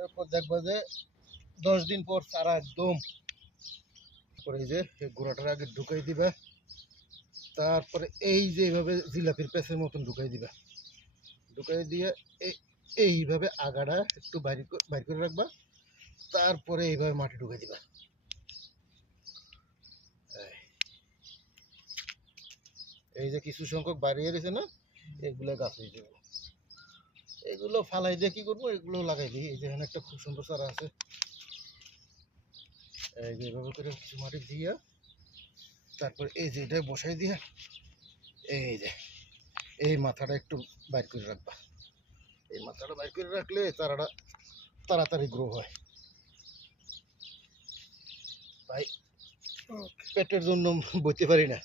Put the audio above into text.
এরপর দেখবা যে 10 দিন পর চারা একদম পরে এই যে গোড়াটার আগে ঢুকাই দিবা, তারপরে এই যে এইভাবে জিলাপির প্যাঁচের মতন ঢুকাই দিবা, ঢুকাই দিয়ে এইভাবে আগাটা একটু বাইর করে রাখবা, তারপরে এইভাবে মাটি ঢুকাই দিবা। এই যে কিছু সংখ্যক বাড়িয়ে গেছে না, এগুলো গাছ হয়ে যাবে। এগুলো ফালাই দিয়ে কি করবো, এগুলো লাগাই দিই। এই যে এখানে একটা খুব সুন্দর চারা আছে, এই যে এভাবে করে কিছু মাটি দিয়ে তারপর এই যে এটা বসাই দিয়ে এই যে এই মাথাটা একটু বাইর করে রাখবা। এই মাথাটা বাইর করে রাখলে চারাটা তাড়াতাড়ি গ্রো হয়। ভাই পেটের জন্য বইতে পারি না।